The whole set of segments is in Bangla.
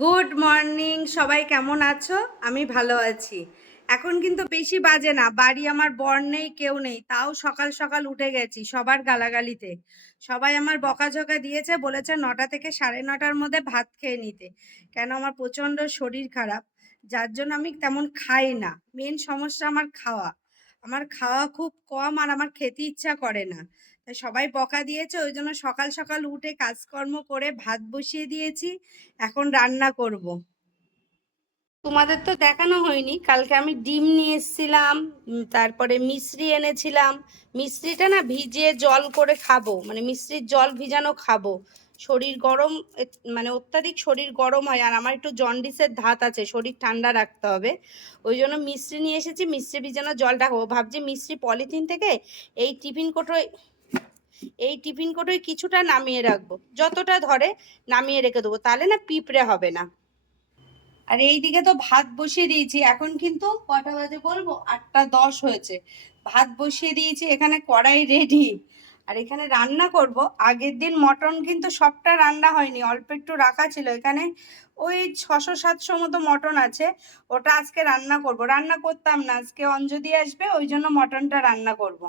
গুড মর্নিং সবাই কেমন আছো? আমি ভালো আছি। এখন কিন্তু বেশি বাজে না, বাড়ি আমার বর নেই, কেউ নেই, তাও সকাল সকাল উঠে গেছি সবার গালাগালিতে। সবাই আমার বকাঝকা দিয়েছে, বলেছে নটা থেকে সাড়ে নটার মধ্যে ভাত খেয়ে নিতে। কেন আমার প্রচণ্ড শরীর খারাপ, যার জন্য আমি তেমন খাই না। মেন সমস্যা আমার খাওয়া। আমার খাওয়া খুব কম আর আমার খেতে ইচ্ছা করে না। তাই সবাই বকা দিয়েছে, ওই জন্য সকাল সকাল উঠে কাজকর্ম করে ভাত বসিয়ে দিয়েছি, এখন রান্না করব। তোমাদের তো দেখানো হয়নি, কালকে আমি ডিম নিয়ে এসেছিলাম তারপরে মিশ্রি এনেছিলাম মিশ্রিটা না ভিজিয়ে জল করে খাব মানে মিশ্রির জল ভিজানো খাব। শরীর গরম মানে অত্যাধিক শরীর গরম হয়, আর আমার একটু জন্ডিসের ধাত আছে, শরীর ঠান্ডা রাখতে হবে। ওই জন্য মিশ্রি নিয়ে এসেছি মিশ্রি ভিজানো জলটা খাব। ভাবছি মিশ্রি পলিথিন থেকে এই টিফিন কোটোয় এই টিফিন কোটোয় কিছুটা নামিয়ে রাখব। যতটা ধরে নামিয়ে রেখে দেবো, তাহলে না পিঁপড়ে হবে না। আর এইদিকে তো ভাত বসিয়ে দিয়েছি, এখন কিন্তু কটা বাজে বলব? আটটা দশ হয়েছে। ভাত বসিয়ে দিয়েছি, এখানে কড়াই রেডি আর এখানে রান্না করব। আগের দিন মটন কিন্তু সবটা রান্না হয়নি, অল্প একটু রাখা ছিল। এখানে ওই ছশো সাতশো মতো মটন আছে, ওটা আজকে রান্না করব। রান্না করতাম না, আজকে অঞ্জলি আসবে, ওই জন্য মটনটা রান্না করব।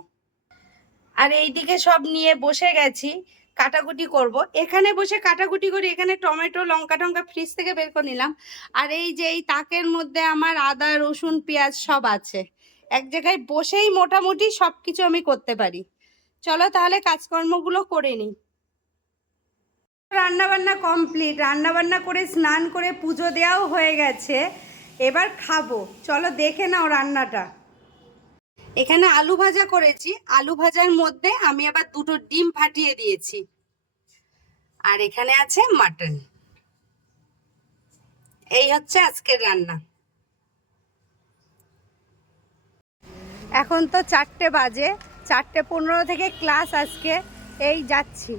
আর এইদিকে সব নিয়ে বসে গেছি, কাটাকুটি করব। এখানে বসে কাটাকুটি করি, এখানে টমেটো, লঙ্কা টঙ্কা ফ্রিজ থেকে বের করে নিলাম। আর এই যে এই তাকের মধ্যে আমার আদা, রসুন, পেঁয়াজ সব আছে। এক জায়গায় বসেই মোটামুটি সব কিছু আমি করতে পারি। চলো তাহলে কাজকর্মগুলো করে নিই। রান্না বান্না কমপ্লিট। রান্না বান্না করে, স্নান করে পুজো দেওয়াও হয়ে গেছে। এবার খাব। চলো দেখে নাও রান্নাটা। এখানে আলু ভাজা করেছি। আলু ভাজার মধ্যে আমি আবার দুটো ডিম ফাটিয়ে দিয়েছি। আর এখানে আছে মাটন। এই হচ্ছে আজকের রান্না। এখন তো চারটে বাজে, চারটে পনেরো থেকে ক্লাস আজকে। এই যাচ্ছি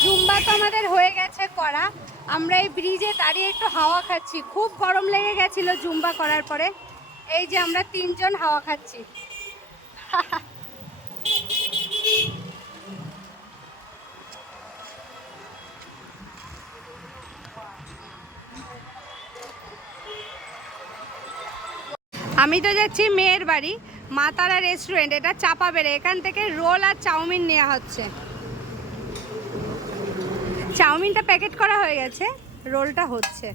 জুম্বা তো আমাদের হয়ে গেছে করা। আমরা এই ব্রিজে দাঁড়িয়ে একটু হাওয়া খাচ্ছি। খুব গরম লেগে গেছিল জুম্বা করার পরে। এই যে আমরা তিনজন হাওয়া খাচ্ছি। আমি তো যাচ্ছি মেয়ের বাড়ি। মা তারা রেস্টুরেন্ট এটা চাপা বেড়ে এখান থেকে রোল আর চাউমিন নেওয়া হচ্ছে। চাউমিনটা প্যাকেট করা হয়ে গেছে, রোলটা হচ্ছে।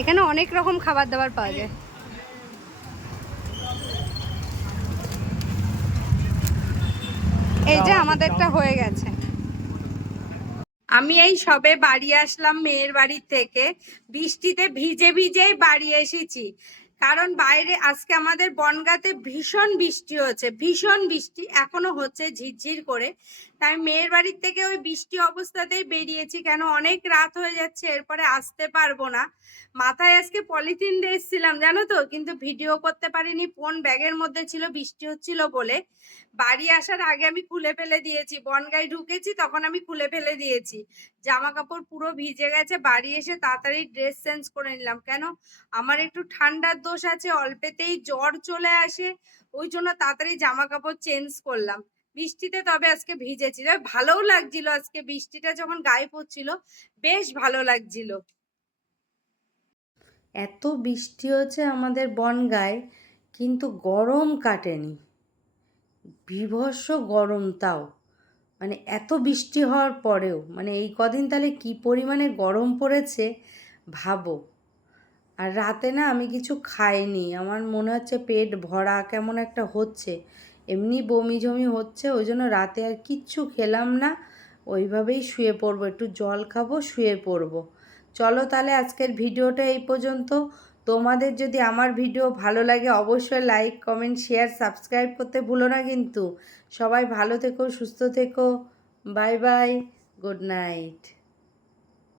এখানে অনেক রকম খাবার দাবার পাওয়া যায়। এই যে আমাদেরটা হয়ে গেছে। আমি এই সবে বাড়ি আসলাম মেয়ের বাড়ির থেকে। বৃষ্টিতে ভিজে ভিজেই বাড়ি এসেছি। কারণ বাইরে আজকে আমাদের বনগাতে ভীষণ বৃষ্টি হচ্ছে ভীষণ বৃষ্টি এখনও হচ্ছে ঝিরঝির করে। তাই মেয়ের বাড়ির থেকে ওই বৃষ্টি অবস্থাতেই বেরিয়েছি। কেন? অনেক রাত হয়ে যাচ্ছে, এরপরে আসতে পারব না। মাথায় আজকে পলিথিন দিয়ে এসেছিলাম, জানো তো? কিন্তু ভিডিও করতে পারিনি, ফোন ব্যাগের মধ্যে ছিল, বৃষ্টি হচ্ছিল বলে। বাড়ি আসার আগে আমি খুলে ফেলে দিয়েছি। বনগাই ঢুকেছি, তখন আমি খুলে ফেলে দিয়েছি। জামা কাপড় পুরো ভিজে গেছে, বাড়ি এসে তাড়াতাড়ি ড্রেস চেঞ্জ করে নিলাম। কেন? আমার একটু ঠান্ডার দোষ আছে, অল্পেতেই জ্বর চলে আসে, ওই জন্য তাড়াতাড়ি জামা কাপড় চেঞ্জ করলাম। বৃষ্টিতে তবে আজকে ভিজেছি। ভালোও লাগছিল আজকে, বৃষ্টিটা যখন গায়ে পড়ছিল বেশ ভালো লাগছিল। এত বৃষ্টি হচ্ছে আমাদের বনগায়, কিন্তু গরম কাটেনি। বিভৎস গরম তাও। মানে এত বৃষ্টি হওয়ার পরেও মানে এই কদিন তাহলে কি পরিমাণে গরম পড়েছে, ভাবো। আর রাতে না আমি কিছু খাইনি, আমার মনে হচ্ছে পেট ভরা কেমন একটা হচ্ছে। এমনি বমি ঝমি হচ্ছে, ওই জন্য রাতে আর কিচ্ছু খেলাম না। ওইভাবেই শুয়ে পড়ব, একটু জল খাব, শুয়ে পড়ব। চলো তাহলে আজকের ভিডিওটা এই পর্যন্ত। তোমাদের যদি আমার ভিডিও ভালো লাগে অবশ্যই লাইক কমেন্ট শেয়ার সাবস্ক্রাইব করতে ভুলো না কিন্তু। সবাই ভালো থেকো, সুস্থ থেকো। Bye bye good night